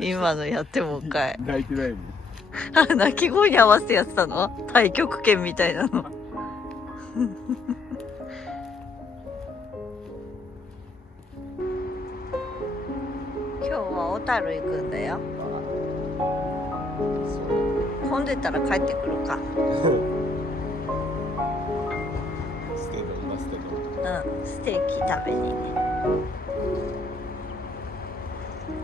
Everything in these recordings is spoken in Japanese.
今のやってもう一回。泣いてないもん。あ、鳴き声に合わせてやってたの？太極拳みたいなの。今日は小樽行くんだよ。混んでたら帰ってくるか。ステーキ、今ステーキ。うん、ステーキ食べに。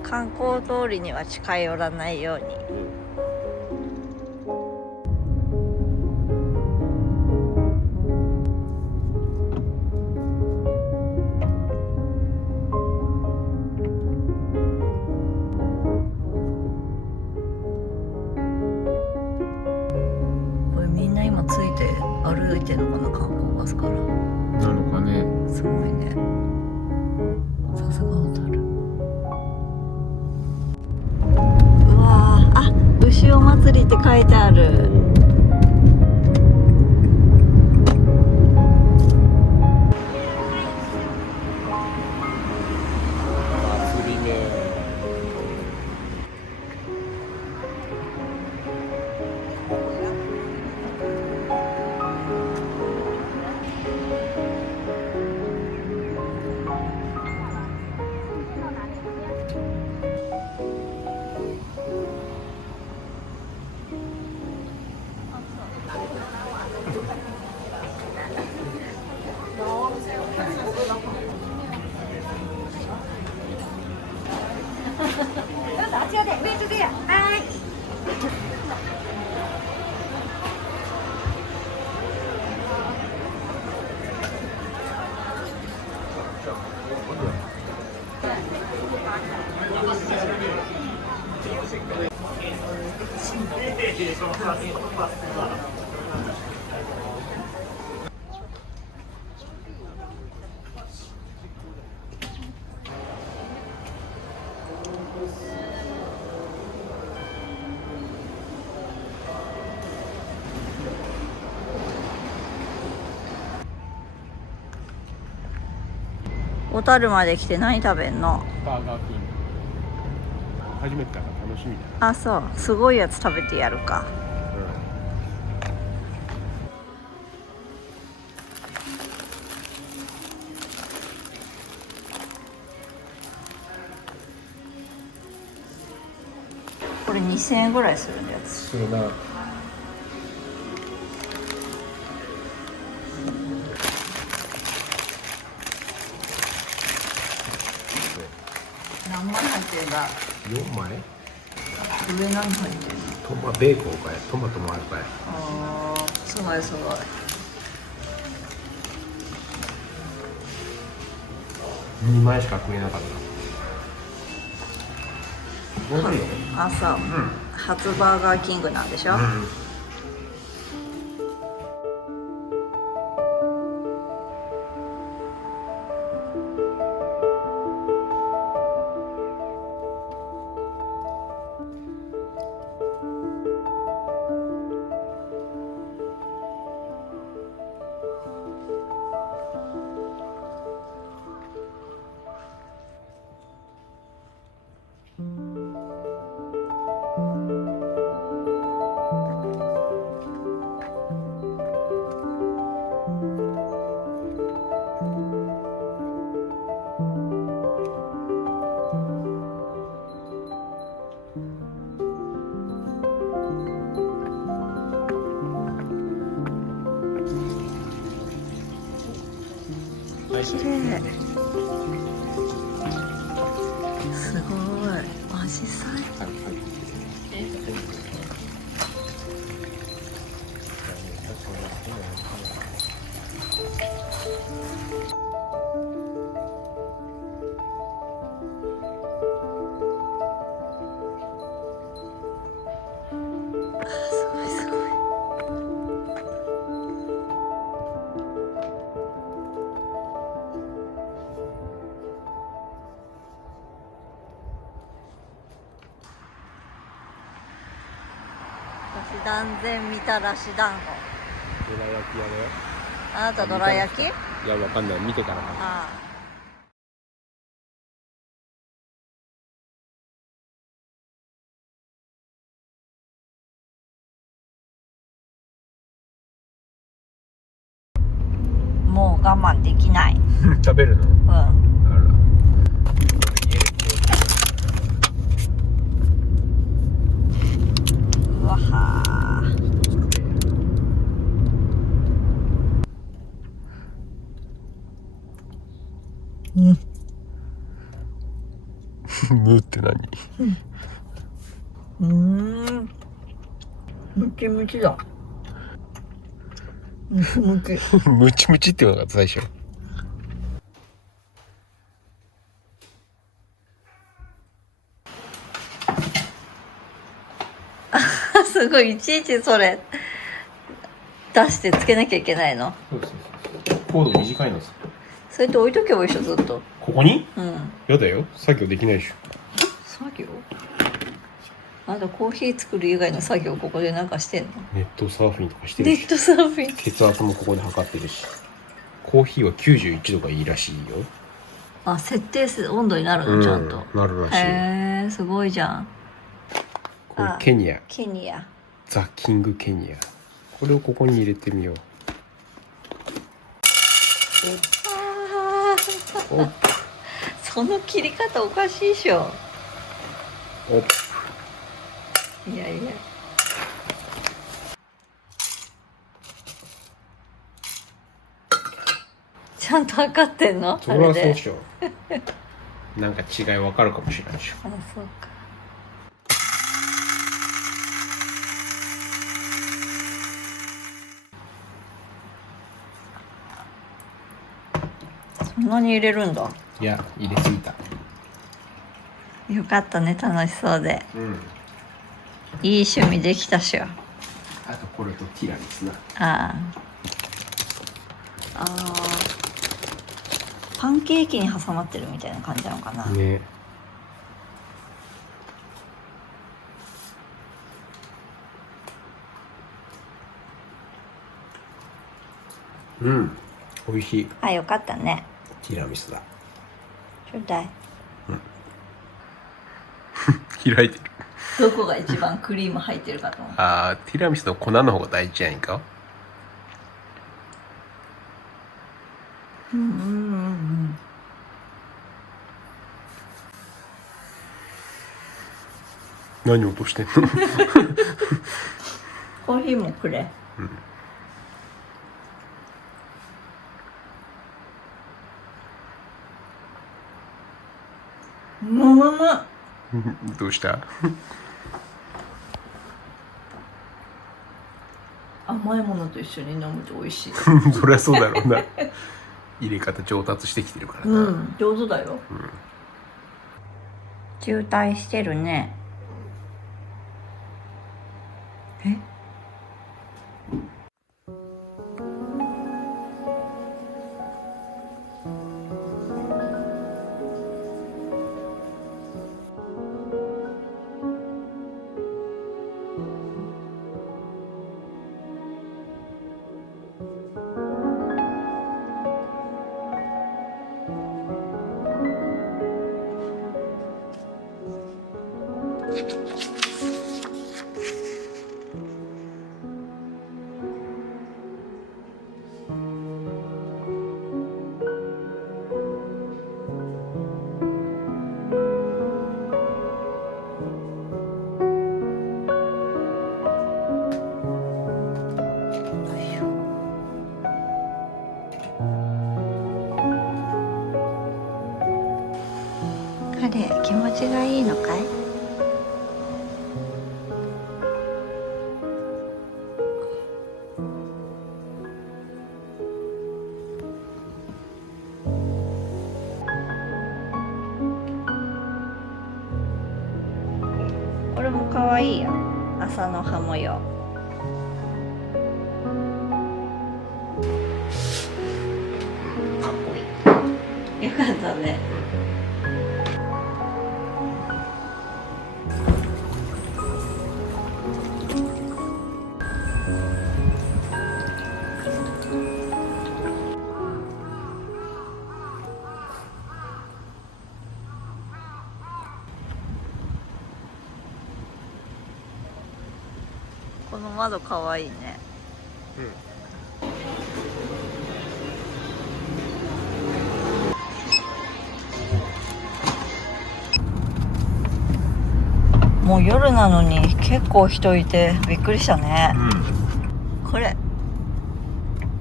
観光通りには近寄らないように。これみんな今ついて歩いてるのかな、観光バスから。なのかね。すごいね。さすが小樽。うわー、あ、牛尾祭りって書いてある。祭りね。あちらでウェイトで、はい。小樽まで来て何食べんの？バーガーキング。初めてだから楽しみだな。あ、そう、すごいやつ食べてやるか。これ2000円ぐらいするやつ。するな。何枚入ってんだ。4枚？上何入ってんの？ベーコンかい。トマトもあるかい。あー、すごいすごい。2枚しか食えなかった。美味しいよ。朝、初バーガーキングなんでしょ？綺麗。すごい。アジサイ。すごいすごい。私断然みたらし団子。どら焼き屋だよ。あなたどら焼き？いや、わかんない。見てからかな。ああ。もう我慢できない。食べるの？うん。あら。うわはー。むって何？ムキムチだ。ムキムチ。ムチムチって言わなかった最初。すごい、いちいちそれ出してつけなきゃいけないの？そうそうそう。コード短いのさ。それって置いとけばいいでしょ、ずっと。ここに？うん。やだよ。作業できないでしょ。作業？あとコーヒー作る以外の作業ここでなんかしてんの？ネットサーフィンとかしてるし。ネットサーフィン。血圧もここで測ってるし。コーヒーは91度がいいらしいよ。あ、設定温度になるの、ちゃんと。なるらしい。へえ、すごいじゃん。これケニア。ケニア。ザ・キングケニア。これをここに入れてみよう。おその切り方おかしいでしょ。いやいや。ちゃんと測ってんの？そりゃそうでしょ。なんか違い分かるかもしれないでしょ。あ、そうか。そんなに入れるんだ。いや、入れすぎた。よかったね、楽しそうで。うん。いい趣味できたしよ。あとこれとティラミスな。ああ。パンケーキに挟まってるみたいな感じなのかな。ね。うん、美味しい。あ、よかったね。ティラミスだ。ちょうだい。開いてる。どこが一番クリーム入ってるかと思う。ああ、ティラミスの粉の方が大事じゃないか。何落としてんの？コーヒーもくれ。どうした？甘いものと一緒に飲むと美味しい。そりゃそうだろうな。入れ方上達してきてるからな。うん、上手だよ。渋滞してるね。え？彼、気持ちがいいのかい？これも可愛いよ。朝の葉模様。かっこいい。よかったね。この窓可愛いね。もう夜なのに結構人いてびっくりしたね。これ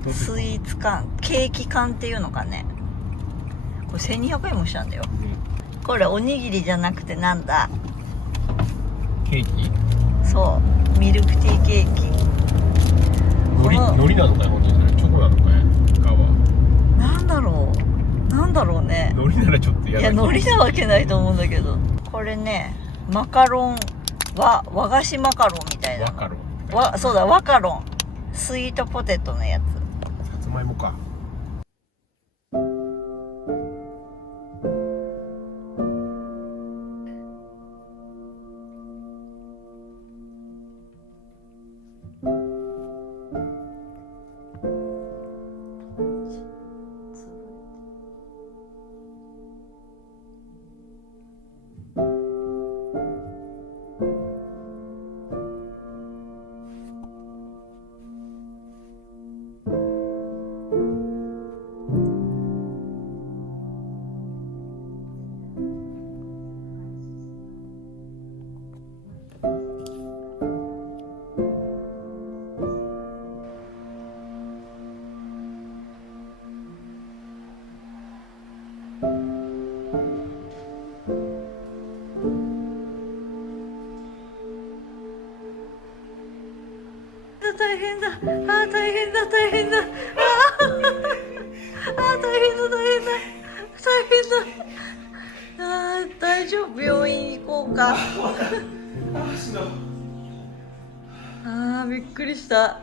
スイーツ缶、ケーキ缶っていうのかね。これ1200円もしたんだよ。これおにぎりじゃなくてなんだ、ケーキ？そうミルクティーケーキ。海苔なのかい、本当にそれチョコなのかい、皮。なんだろうね。海苔ならちょっと嫌だけど。いや海苔なわけないと思うんだけど、これねマカロン和菓子マカロンみたいなの。ワカロン。そうだ、ワカロン、スイートポテトのやつ。さつまいもか。大変だ、大変だ、大変だ、大変だ、大丈夫、病院行こうか。びっくりした。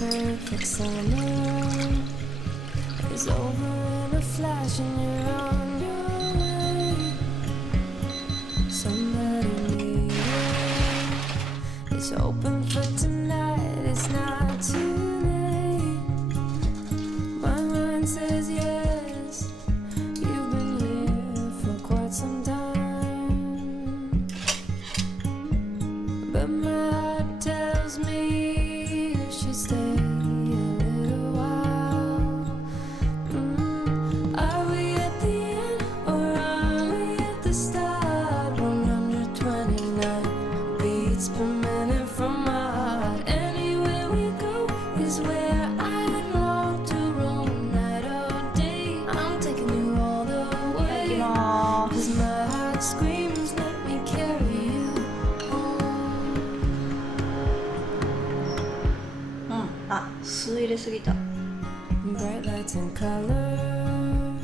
Perfect summer is over in a flash and you're on your way. It's open for tonight, it's not too late. My mind says yes, you've been here for quite some time. But my heart tells me you should stay a little while. Are we at the end or are we at the start? 129 beats per minute from my heart. Anywhere we go is where I long to roam. Night or day, I'm taking you all the 行き way. まー Cause す。 my heart screams, let me carry you home. うん。あ、酢入れすぎた。 Bright lights and colors.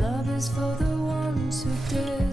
Love is for the ones who dare.